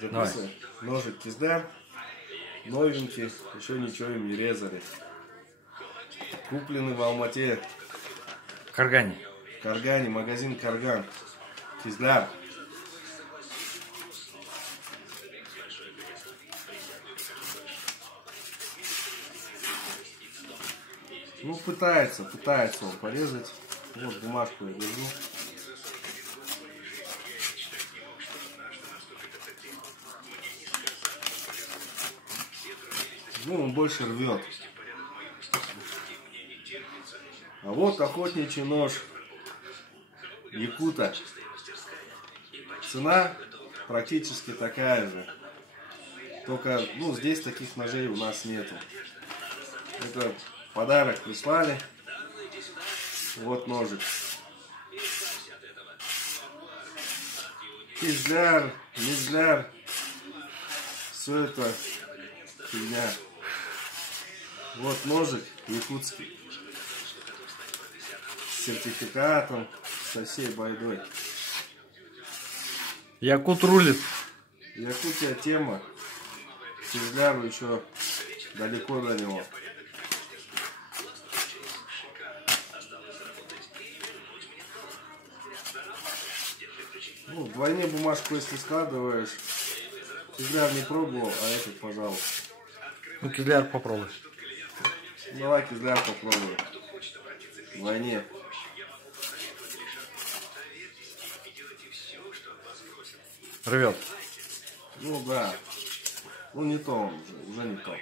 Записывай. Ножик Кизляр. Новенький. Еще ничего им не резали. Куплены в Алмате. Каргане. Каргане. Магазин Карган. Кизляр. Ну, пытается он порезать. Вот бумажку я держу. Ну, он больше рвет. А вот охотничий нож Якута. Цена практически такая же. Только, ну, здесь таких ножей у нас нету. Это подарок прислали. Вот ножик. Кизляр, Мизляр. Все это фигня. Вот ножик якутский. С сертификатом, со всей байдой. Якут рулит. Якутия тема. Кизляру еще далеко до него. Ну, вдвойне бумажку если складываешь. Кизляр не пробовал, а этот, пожалуйста. Ну, Кизляр попробуй. Давай Кизляр попробуем. Вдвойне. Рвет. Ну да. Ну не то он уже не то.